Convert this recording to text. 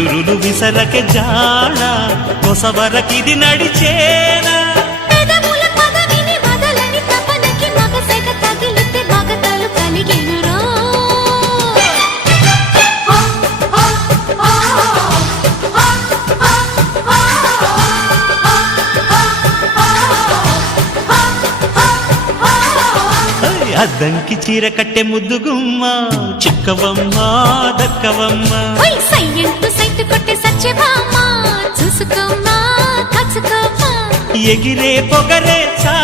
విసురులు విసరకే జాడ కొసవరకిది నడిచేనా అద్దంకి చీర కట్టె ముద్దుగుమ్మ చిక్కవమ్మ దక్కవమ్మ సైట్ కొట్టే సత్యభామ చూసుకోమ్మా కాచుకోమ్మా ఎగిరే పొగరే చా